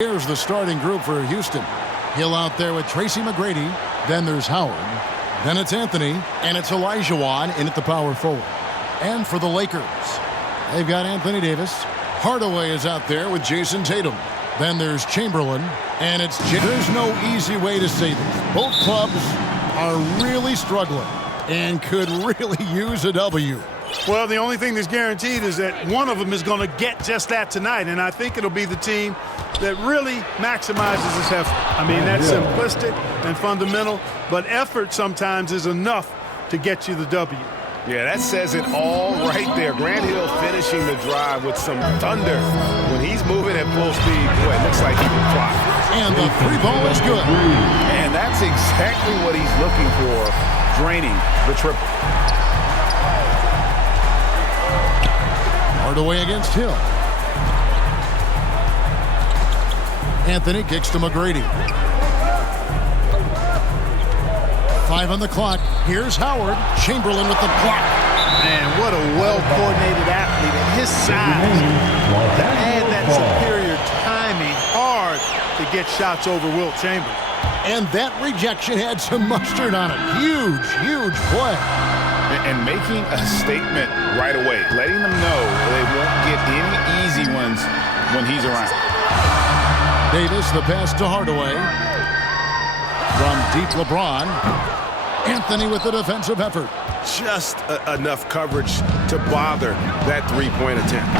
Here's the starting group for Houston. Hill out there with Tracy McGrady. Then there's Howard. Then it's Anthony. And it's Olajuwon in at the power forward. And for the Lakers, they've got Anthony Davis. Hardaway is out there with Jason Tatum. Then there's Chamberlain. And it's there's no easy way to say this. Both clubs are really struggling and could really use a W. Well, the only thing that's guaranteed is that one of them is going to get just that tonight, and I think it'll be the team that really maximizes its effort. I mean, that's simplistic and fundamental, but effort sometimes is enough to get you the W. Yeah, that says it all right there. Grant Hill finishing the drive with some thunder. When he's moving at full speed, boy, it looks like he can fly. And the three ball is good. And that's exactly what he's looking for, draining the triple. Hardaway against Hill. Anthony kicks to McGrady. 5 on the clock. Here's Howard. Chamberlain with the block. Man, what a well-coordinated athlete at his size. To add that superior timing, hard to get shots over Wilt Chamberlain. And that rejection had some mustard on it. Huge, huge play. And making a statement right away, letting them know they won't get any easy ones when he's around. Davis, the pass to Hardaway. From deep LeBron. Anthony with the defensive effort. Just enough coverage to bother that three-point attempt.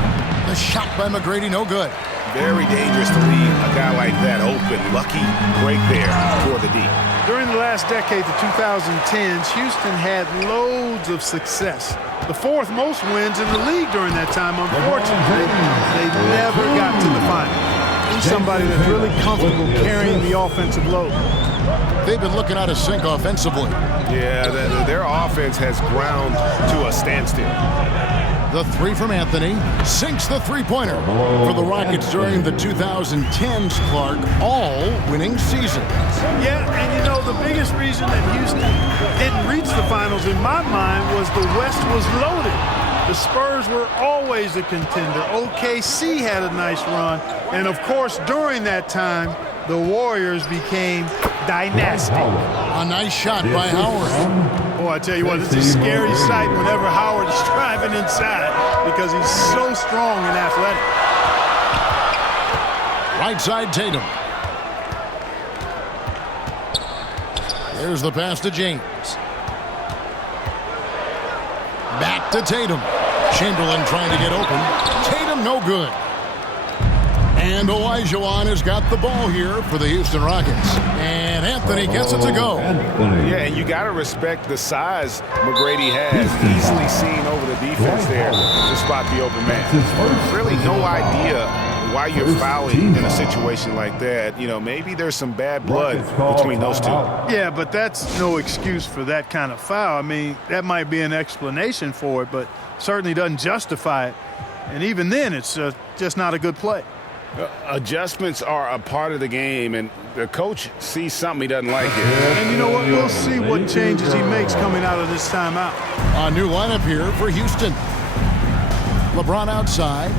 The shot by McGrady, no good. Very dangerous to leave a guy like that open. Lucky break there for the D. During the last decade, the 2010s, Houston had loads of success. The fourth most wins in the league during that time. Unfortunately, they never got to the final. He's somebody that's really comfortable carrying the offensive load. They've been looking out of sync offensively. Yeah, their offense has ground to a standstill. The three from Anthony sinks the three-pointer for the Rockets during the 2010s, Clark, all winning seasons. Yeah, and you know, the biggest reason that Houston didn't reach the finals in my mind was the West was loaded. The Spurs were always a contender. OKC had a nice run. And, of course, during that time, the Warriors became dynastic. A nice shot by Howard. Oh, I tell you what, it's a scary sight whenever Howard is driving inside because he's so strong and athletic. Right side, Tatum. There's the pass to James. Back to Tatum. Chamberlain trying to get open. Tatum no good. And Olajuwon has got the ball here for the Houston Rockets. And Anthony gets it to go. Yeah, and you got to respect the size McGrady has. Easily seen over the defense there to spot the open man. Really no idea why you're fouling in a situation like that. You know, maybe there's some bad blood between those two. Yeah, but that's no excuse for that kind of foul. I mean, that might be an explanation for it, but certainly doesn't justify it. And even then, it's just not a good play. Adjustments are a part of the game, and the coach sees something he doesn't like here. And you know what? We'll see what changes he makes coming out of this timeout. A new lineup here for Houston. LeBron outside.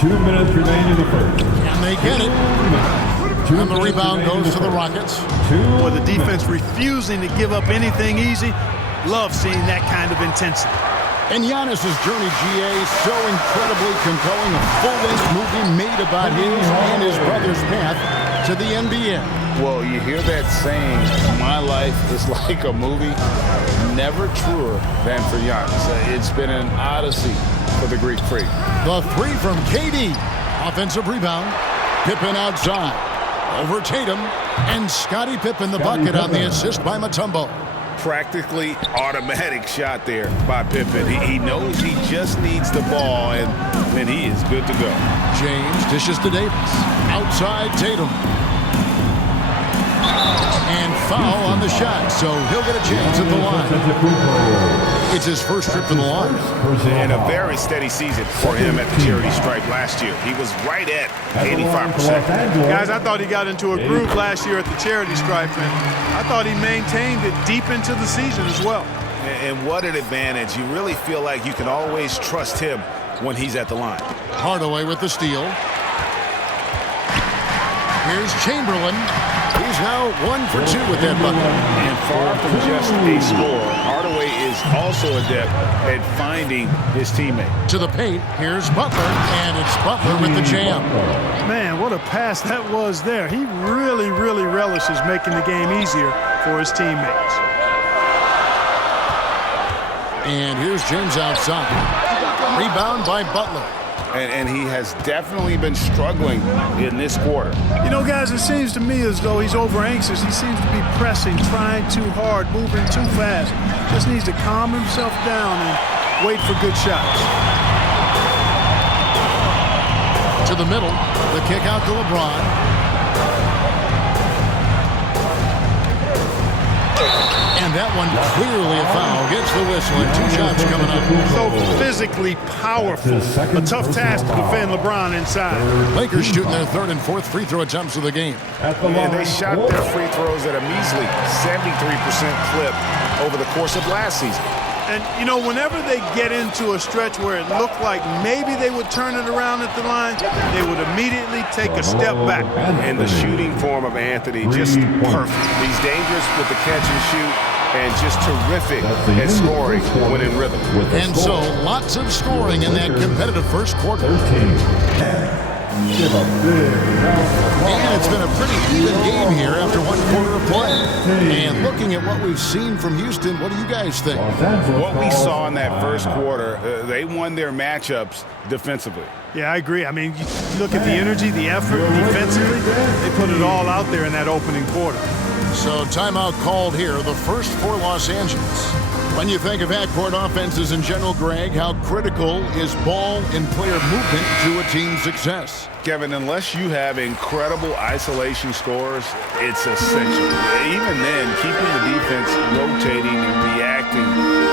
2 minutes remaining in the first. And they get it. And the rebound goes to the Rockets. Boy, the defense refusing to give up anything easy. Love seeing that kind of intensity. And Giannis' journey, GA, so incredibly compelling. A full-length movie made about his and his brother's path to the NBA. Well, you hear that saying, my life is like a movie. Never truer than for Giannis. It's been an odyssey for the Greek freak. The three from KD. Offensive rebound. Pippen outside. Over Tatum. And Scottie Pippen the bucket on the assist by Mutombo. Practically automatic shot there by Pippen. He knows he just needs the ball, and then he is good to go. James dishes to Davis. Outside Tatum. And foul on the shot, so he'll get a chance at the line. It's his first trip to the line. And a very steady season for him at the charity stripe last year. He was right at 85%. Guys, I thought he got into a groove last year at the charity stripe, and I thought he maintained it deep into the season as well. And what an advantage. You really feel like you can always trust him when he's at the line. Hardaway with the steal. Here's Chamberlain. He's now 1 for 2 with that bucket. And far from just a scorer, Hardaway is also adept at finding his teammate. To the paint, here's Butler, and it's Butler with the jam. Man, what a pass that was there. He really, really relishes making the game easier for his teammates. And here's James outside. Rebound by Butler. And he has definitely been struggling in this quarter. You know, guys, it seems to me as though he's over-anxious. He seems to be pressing, trying too hard, moving too fast. Just needs to calm himself down and wait for good shots. To the middle, the kick out to LeBron. And that one clearly a foul. Gets the whistle and 2 shots coming up. So physically powerful. A tough task to defend LeBron inside. Lakers shooting their 3rd and 4th free throw attempts of the game. And they shot their free throws at a measly 73% clip over the course of last season. And, you know, whenever they get into a stretch where it looked like maybe they would turn it around at the line, they would immediately take a step back. And the shooting form of Anthony, just perfect. He's dangerous with the catch and shoot and just terrific at scoring when in rhythm. And so, lots of scoring in that competitive first quarter. And it's been a pretty even game here after 1 quarter of play. And looking at what we've seen from Houston, what do you guys think? What we saw in that first quarter, they won their matchups defensively. Yeah, I agree. I mean, you look at the energy, the effort defensively, they put it all out there in that opening quarter. So timeout called here, the first for Los Angeles. When you think of half-court offenses in general, Greg, how critical is ball and player movement to a team's success? Kevin, unless you have incredible isolation scores, it's essential. Even then, keeping the defense rotating and reacting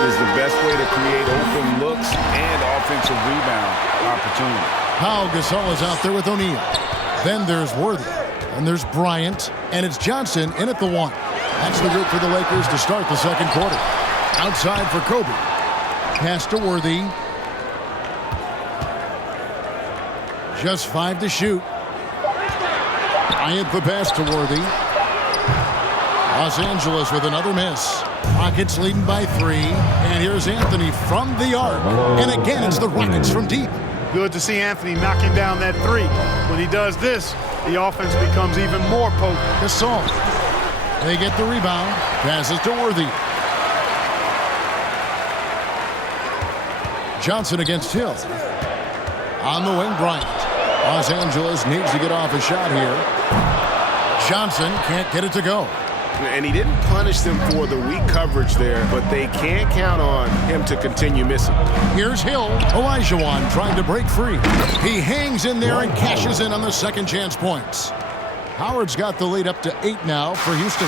is the best way to create open looks and offensive rebound opportunity. Pau Gasol is out there with O'Neal. Then there's Worthy. And there's Bryant. And it's Johnson in at the 1. That's the group for the Lakers to start the second quarter. Outside for Kobe. Pass to Worthy. Just 5 to shoot. Bryant the pass to Worthy. Los Angeles with another miss. Rockets leading by 3. And here's Anthony from the arc. And again, it's the Rockets from deep. Good to see Anthony knocking down that 3. When he does this, the offense becomes even more potent. Gasol. They get the rebound. Passes to Worthy. Johnson against Hill. On the wing, Bryant. Los Angeles needs to get off a shot here. Johnson can't get it to go. And he didn't punish them for the weak coverage there, but they can't count on him to continue missing. Here's Hill. Olajuwon trying to break free. He hangs in there and cashes in on the second chance points. Howard's got the lead up to 8 now for Houston.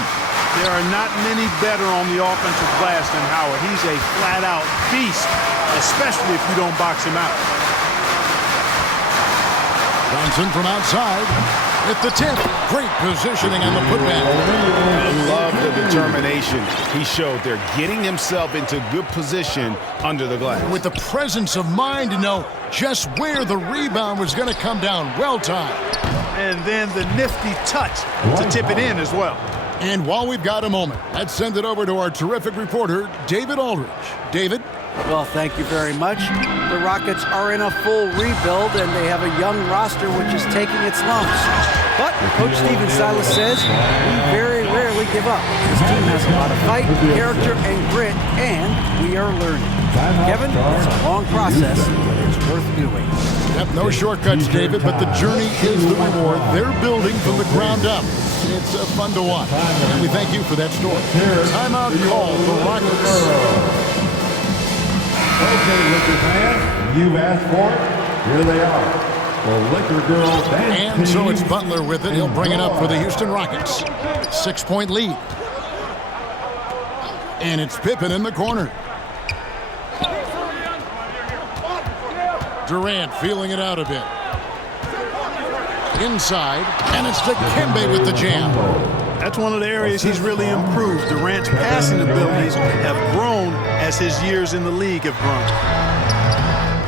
There are not many better on the offensive glass than Howard. He's a flat-out beast, especially if you don't box him out. Johnson from outside. At the tip, great positioning on the putback. I love the determination he showed there, getting himself into good position under the glass. With the presence of mind to know just where the rebound was going to come down. Well timed. And then the nifty touch to tip it in as well. And while we've got a moment, let's send it over to our terrific reporter, David Aldridge. David? Well, thank you very much. The Rockets are in a full rebuild, and they have a young roster which is taking its lumps. But Coach Stephen Silas says we very rarely give up. This team has a lot of fight, character, and grit, and we are learning. Kevin, it's a long process, but it's worth doing. Yep, no shortcuts, David, but the journey is the reward. They're building from the ground up. It's fun to watch, and we thank you for that story. Timeout call, the Rockets. Okay, Lakers fans, you've asked for it. Here they are. The Laker girls And so it's Butler with it. He'll bring it up for the Houston Rockets. 6-point lead. And it's Pippen in the corner. Durant feeling it out a bit. Inside, and it's Dikembe with the jam. That's one of the areas he's really improved. Durant's passing abilities have grown as his years in the league have grown.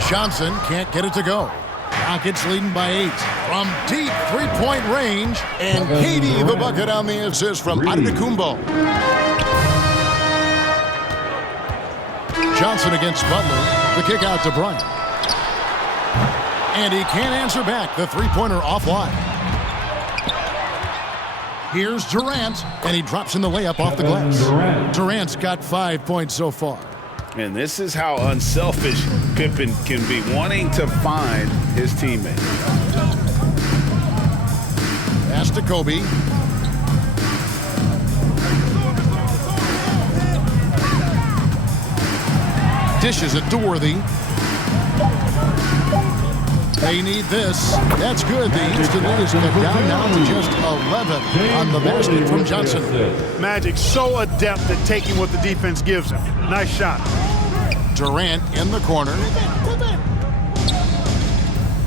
Johnson can't get it to go. Rockets leading by 8. From deep three-point range, and Katie the bucket on the assist from Antetokounmpo. Johnson against Butler. The kick out to Bryant. And he can't answer back. The three-pointer offline. Here's Durant, and he drops in the layup off the glass. Durant's got 5 points so far. And this is how unselfish Pippen can be, wanting to find his teammate. Pass to Kobe. Dishes it to Worthy. They need this. That's good. The instant lead is cut down now to just 11 on the basket from Johnson. Magic so adept at taking what the defense gives him. Nice shot. Durant in the corner.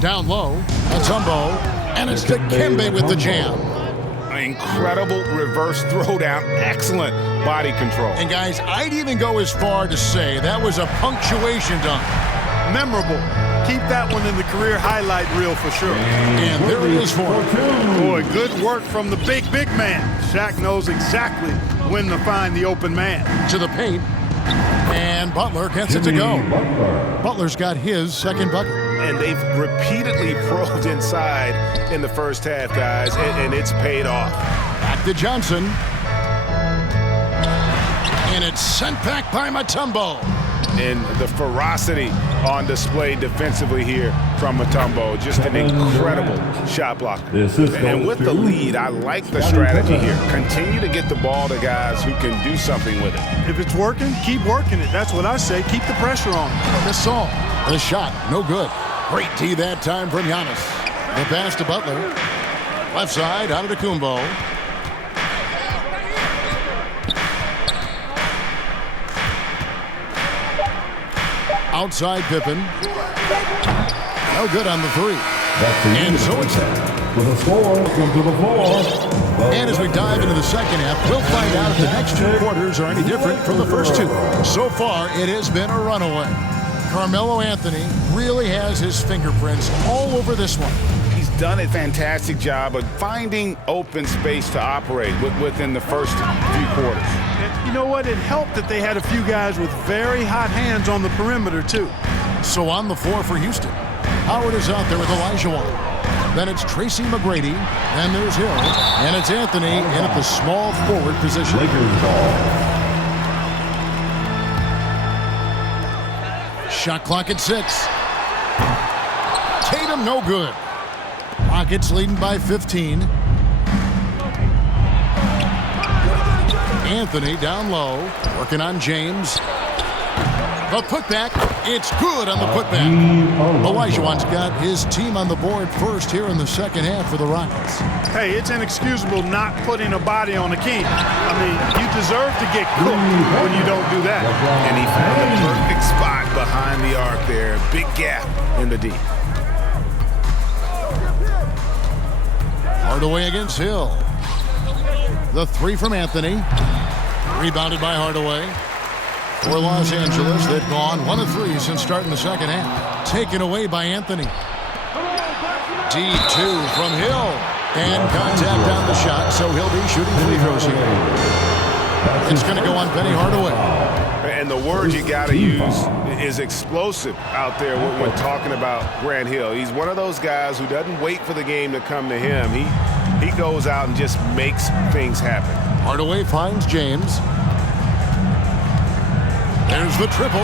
Down low. Mutombo. And it's Dikembe with the jam. Incredible reverse throwdown. Excellent body control. And guys, I'd even go as far to say that was a punctuation dunk. Memorable. Keep that one in the career highlight reel for sure. And there it is for him. Boy, good work from the big man. Shaq knows exactly when to find the open man. To the paint. And Butler gets it to go. Butler's got his second bucket. And they've repeatedly probed inside in the first half, guys, and it's paid off. Back to Johnson. And it's sent back by Mutombo. And the ferocity on display defensively here from Mutombo. Just an incredible shot blocker. And with the lead, I like the strategy here. Continue to get the ball to guys who can do something with it. If it's working, keep working it. That's what I say. Keep the pressure on. Gasol. The shot, no good. Great tee that time from Giannis. The pass to Butler. Left side, Antetokounmpo. Outside Pippen. No good on the three. And so it's with a score, come to the floor. And as we dive into the second half, we'll find out if the next two quarters are any different from the first two. So far, it has been a runaway. Carmelo Anthony really has his fingerprints all over this one. He's done a fantastic job of finding open space to operate within the first few quarters. And you know what? It helped that they had a few guys with very hot hands on the perimeter, too. So on the floor for Houston, Howard is out there with Olajuwon. Then it's Tracy McGrady, and there's Hill, and it's Anthony in at the small forward position. Lakers ball. Shot clock at 6. Tatum no good. Rockets leading by 15. Anthony down low, working on James. The putback, it's good on the putback. Olajuwon's got his team on the board first here in the second half for the Rockets. Hey, it's inexcusable not putting a body on a king. I mean, you deserve to get cooked when you don't do that. And he found the perfect spot behind the arc there. Big gap in the D. Hardaway against Hill. The three from Anthony. Rebounded by Hardaway. For Los Angeles, they've gone 1 of 3 since starting the second half. Taken away by Anthony. D2 from Hill. And contact on the shot, so he'll be shooting free throws here. It's going to go on Penny Hardaway. And the word you got to use is explosive out there when talking about Grant Hill. He's one of those guys who doesn't wait for the game to come to him. He goes out and just makes things happen. Hardaway finds James. There's the triple.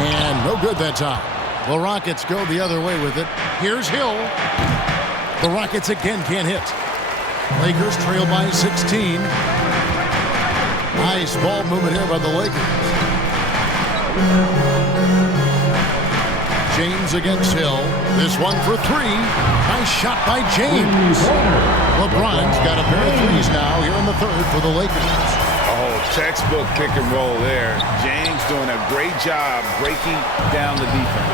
And no good that time. The Rockets go the other way with it. Here's Hill. The Rockets again can't hit. Lakers trail by 16. Nice ball movement here by the Lakers. James against Hill. This one for 3. Nice shot by James. LeBron's got a pair of threes now here in the third for the Lakers. Oh, textbook pick and roll there. James doing a great job breaking down the defense.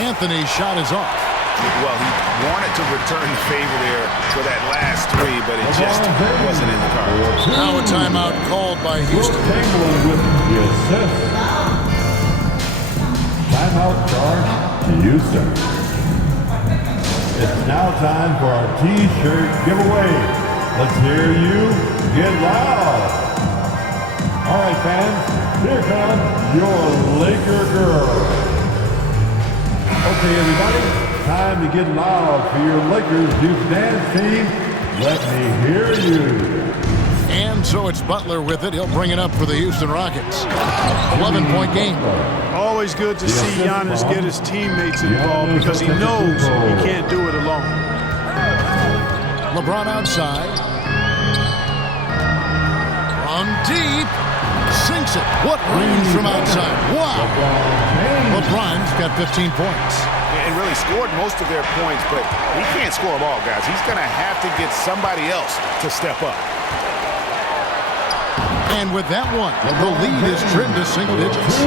Anthony's shot is off. Well, he wanted to return the favor there for that last 3, but it just wasn't in the cards. Now a timeout called by Houston. With the assist. Timeout charge to Houston. It's now time for our T-shirt giveaway. Let's hear you get loud. All right, fans, here comes your Laker girl. Okay, everybody, time to get loud for your Lakers Youth Dance Team. Let me hear you. And so it's Butler with it. He'll bring it up for the Houston Rockets. 11-point game. Always good to see Giannis get his teammates involved because he knows he can't do it alone. LeBron outside. From deep. Sinks it. What range from outside. Wow. LeBron's got 15 points. And really scored most of their points, but he can't score them all, guys. He's going to have to get somebody else to step up. And with that one, the lead is trimmed to single digits.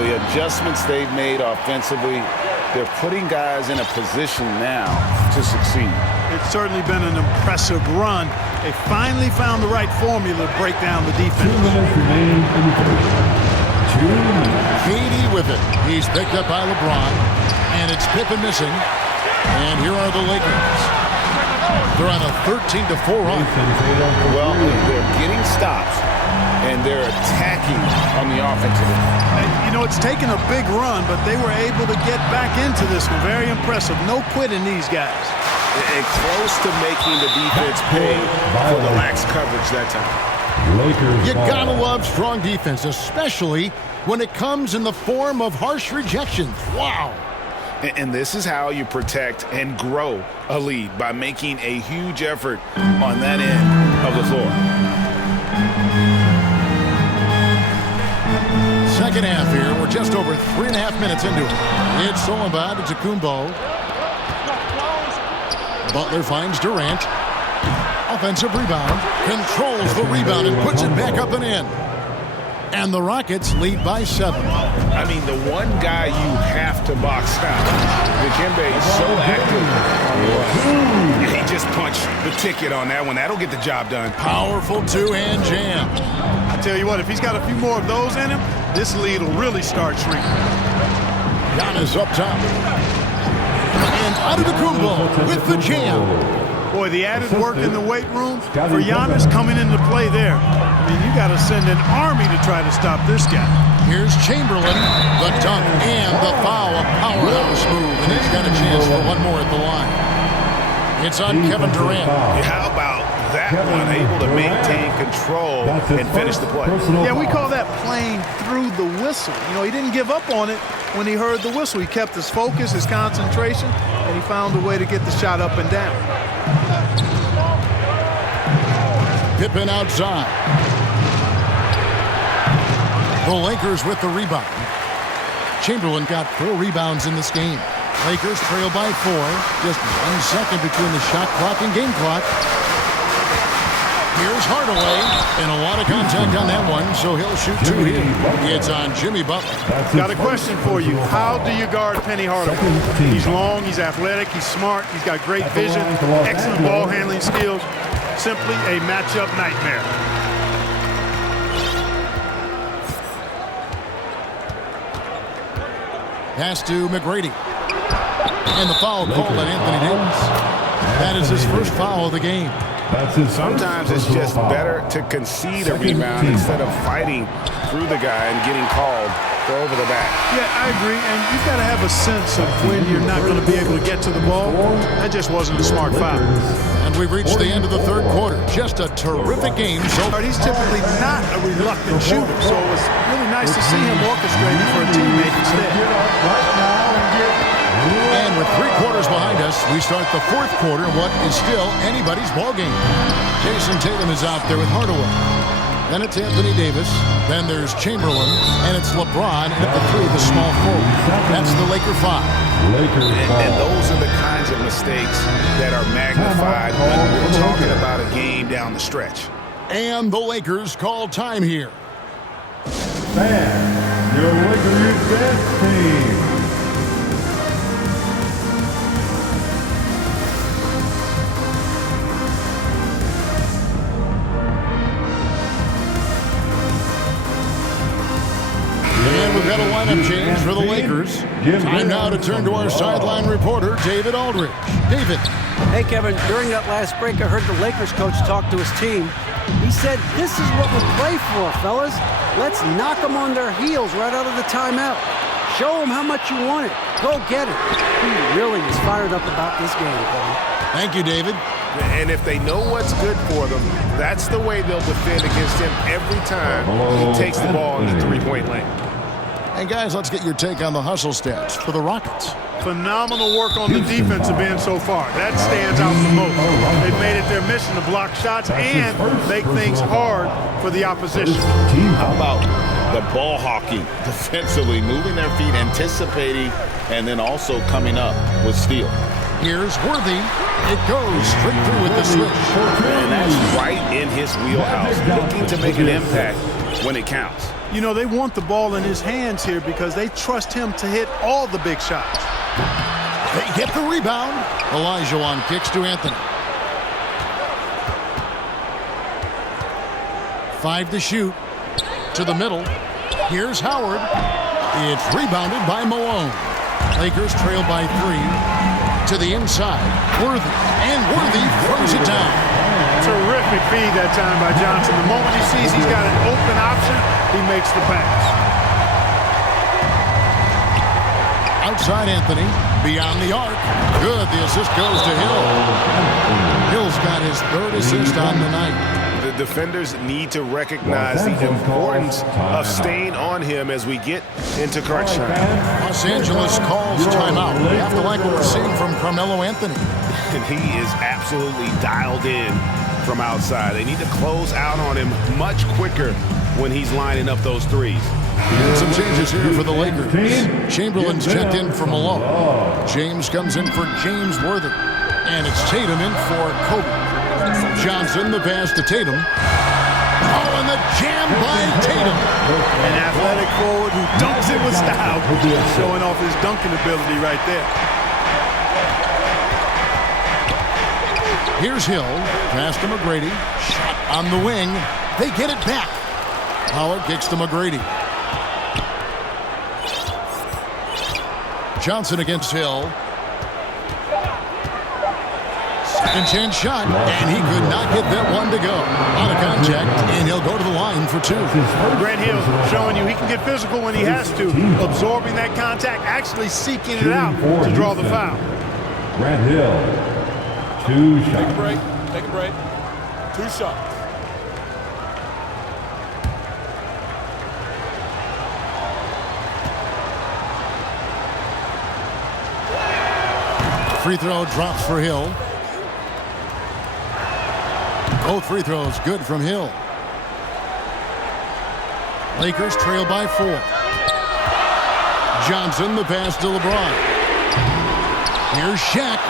The adjustments they've made offensively, they're putting guys in a position now to succeed. It's certainly been an impressive run. They finally found the right formula to break down the defense. 2 minutes remain in the first. 2 minutes. KD with it. He's picked up by LeBron. And it's Pippen missing. And here are the Lakers. They're on a 13-4 run. Well, they're getting stops, and they're attacking on the offensive end. And, you know, it's taken a big run, but they were able to get back into this one. Very impressive. No quitting these guys. And close to making the defense pay for the lax coverage that time. You gotta love strong defense, especially when it comes in the form of harsh rejections. Wow. And this is how you protect and grow a lead, by making a huge effort on that end of the floor. Second half here. We're just over 3.5 minutes into it. It's Solomon to Kumbo. Butler finds Durant. Offensive rebound. Controls the rebound and puts it back up and in. And the Rockets lead by 7. I mean, the one guy you have to box out. Dikembe is so active. He just punched the ticket on that one. That'll get the job done. Powerful two-hand jam. I tell you what, if he's got a few more of those in him, this lead will really start shrinking. Giannis up top. And Antetokounmpo with the jam. Boy, the added work in the weight room for Giannis coming into play there. I mean, you got to send an army to try to stop this guy. Here's Chamberlain, the dunk and the foul, a powerhouse move, and he's got a chance for one more at the line. It's on Kevin Durant. How about that one, able to maintain control and finish the play? Yeah, we call that playing through the whistle. You know, he didn't give up on it when he heard the whistle. He kept his focus, his concentration, and he found a way to get the shot up and down. Pippen outside. The Lakers with the rebound. Chamberlain got 4 rebounds in this game. Lakers trail by 4. Just 1 second between the shot clock and game clock. Here's Hardaway, and a lot of contact on that one, so he'll shoot 2 here. It's on Jimmy Butler. Got a question for you. How do you guard Penny Hardaway? He's long, he's athletic, he's smart, he's got great vision, excellent ball handling skills. Simply a matchup nightmare. Pass to McGrady. And the foul called on Anthony Davis. That is his first foul of the game. Sometimes it's just better to concede a rebound instead of fighting through the guy and getting called for over the back. Yeah, I agree. And you've got to have a sense of when you're not going to be able to get to the ball. That just wasn't a smart foul. And we've reached the end of the third quarter. Just a terrific game. So he's typically not a reluctant shooter, so it was really nice to see him orchestrating for a teammate instead. And with 3 quarters behind us, we start the fourth quarter in what is still anybody's ball game. Jason Tatum is out there with Hardaway. Then it's Anthony Davis. Then there's Chamberlain. And it's LeBron at the 3, the small forward. That's the Laker 5. And those are the kinds of mistakes that are magnified when we're talking about a game down the stretch. And the Lakers call time here. Man, your Lakers dance team. And we've got a lineup change for the Lakers. Time now to turn to our sideline reporter, David Aldridge. David. Hey, Kevin, during that last break, I heard the Lakers coach talk to his team. He said, this is what we play for, fellas. Let's knock them on their heels right out of the timeout. Show them how much you want it. Go get it. He really is fired up about this game, Kevin. Thank you, David. And if they know what's good for them, that's the way they'll defend against him every time he takes the ball in the three-point lane. And guys, let's get your take on the hustle stats for the Rockets. Phenomenal work on the defensive end so far. That stands out the most. They've made it their mission to block shots and make things hard for the opposition. How about the ball hockey defensively, moving their feet, anticipating, and then also coming up with steal. Here's Worthy. It goes straight through with the switch. And that's right in his wheelhouse, looking to make an impact when it counts. You know, they want the ball in his hands here because they trust him to hit all the big shots. They get the rebound. Olajuwon kicks to Anthony. 5 to shoot. To the middle. Here's Howard. It's rebounded by Malone. Lakers trail by 3. To the inside. Worthy. And Worthy throws it down. Terrific feed that time by Johnson. The moment he sees he's got an open option, he makes the pass. Outside Anthony. Beyond the arc. Good. The assist goes to Hill. Hill's got his 3rd assist on the night. The defenders need to recognize the importance of staying on him as we get into crunch time. Los Angeles calls timeout. We have to like what we're seeing from Carmelo Anthony. And he is absolutely dialed in from outside. They need to close out on him much quicker when he's lining up those threes. And some changes here for the Lakers. Chamberlain's checked in for Malone. James comes in for James Worthy. And it's Tatum in for Kobe. Johnson, the pass to Tatum. Oh, and the jam by Tatum. An athletic forward who dunks it with style. Showing off his dunking ability right there. Here's Hill. Pass to McGrady. Shot on the wing. They get it back. Howard kicks to McGrady. Johnson against Hill. Second chance shot, and he could not get that one to go. On a contact, and he'll go to the line for 2. Grant Hill showing you he can get physical when he has to. Absorbing that contact, actually seeking it out to draw the foul. Grant Hill, 2 shots. Take a break. 2 shots. Free throw drops for Hill. Both free throws good from Hill. Lakers trail by 4. Johnson, the pass to LeBron. Here's Shaq.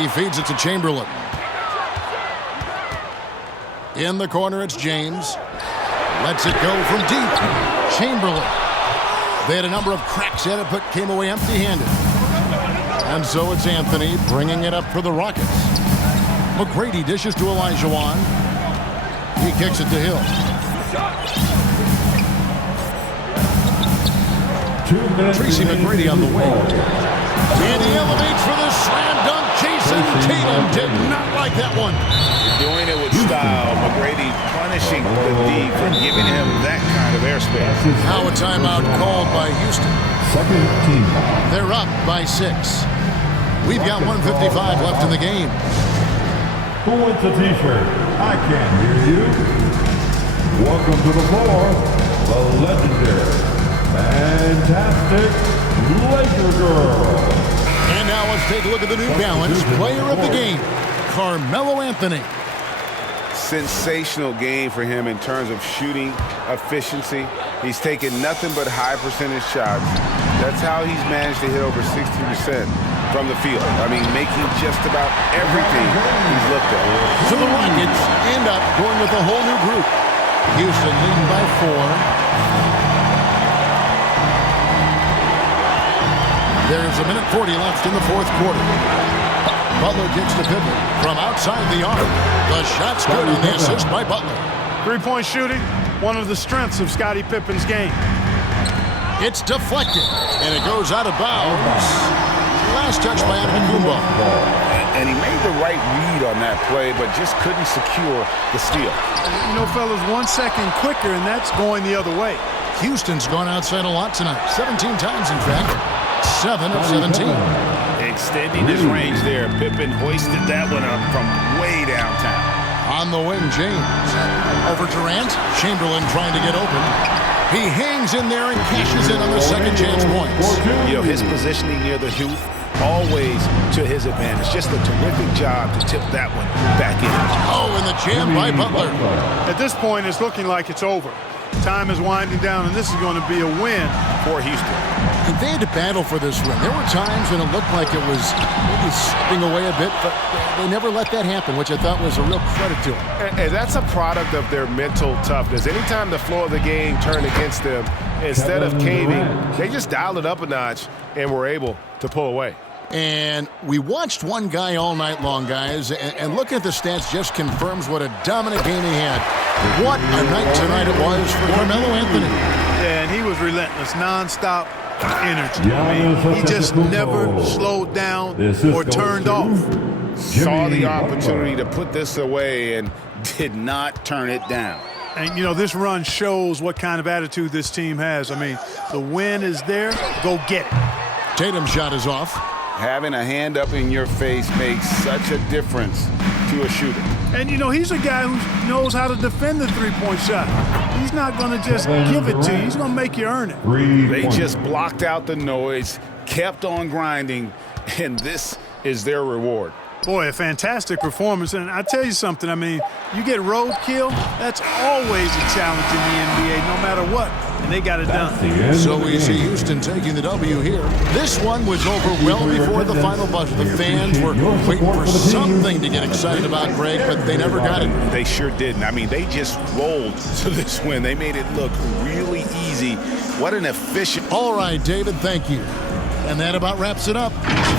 He feeds it to Chamberlain. In the corner, it's James. Lets it go from deep. Chamberlain. They had a number of cracks at it, but came away empty-handed. And so it's Anthony bringing it up for the Rockets. McGrady dishes to Olajuwon. He kicks it to Hill. 2 minutes. Tracy McGrady on the wing. And he elevates for the slam dunk. Jason Tatum did not like that one. Doing it with style. McGrady punishing the D for giving him that kind of airspace. Now a timeout called by Houston. Second team. They're up by 6. We've got 1:55 left in the game. Who wants a t-shirt? I can't hear you. Welcome to the floor, the legendary, fantastic Laker girl. And now let's take a look at the New Balance player of the game, Carmelo Anthony. Sensational game for him in terms of shooting efficiency. He's taken nothing but high percentage shots. That's how he's managed to hit over 60% from the field. I mean, making just about everything he's looked at. So the Rockets end up going with a whole new group. Houston leading by 4. There's 1:40 left in the 4th quarter. Butler kicks to Pippen from outside the arc. The shot's good on the assist by Butler. 3-point shooting, one of the strengths of Scottie Pippen's game. It's deflected, and it goes out of bounds. Last touch by Antetokounmpo. And he made the right read on that play, but just couldn't secure the steal. You know, fellas, 1 second quicker, and that's going the other way. Houston's gone outside a lot tonight. 17 times, in fact. 7 of 17. Extending his range there. Pippen hoisted that one up from way downtown. On the wing, James. Over Durant. Chamberlain trying to get open. He hangs in there and cashes in on the second chance points. You know, his positioning near the hoop, always to his advantage. Just a terrific job to tip that one back in. Oh, and the jam by Butler. At this point, it's looking like it's over. Time is winding down, and this is going to be a win For Houston. And they had to battle for this win. There were times when it looked like it was maybe slipping away a bit, but they never let that happen, which I thought was a real credit to them. And that's a product of their mental toughness. Anytime the flow of the game turned against them, instead of caving, they just dialed it up a notch and were able to pull away. And we watched one guy all night long, guys, and looking at the stats just confirms what a dominant game he had. What a night tonight it was for Carmelo Anthony. Yeah, and he was relentless, nonstop energy. I mean, he just never slowed down or turned off. Saw the opportunity to put this away and did not turn it down. And, you know, this run shows what kind of attitude this team has. I mean, the win is there. Go get it. Tatum's shot is off. Having a hand up in your face makes such a difference to a shooter. And, you know, he's a guy who knows how to defend the three-point shot. He's not going to just give it to you. He's going to make you earn it. They just blocked out the noise, kept on grinding, and this is their reward. Boy, a fantastic performance. And I tell you something, I mean, you get roadkill, that's always a challenge in the NBA, no matter what. And they got it done. So we see Houston taking the W here. This one was over well before the final buzzer. The fans were waiting for something to get excited about, Greg, but they never got it. They sure didn't. I mean, they just rolled to this win. They made it look really easy. What an efficient... All right, David, thank you. And that about wraps it up.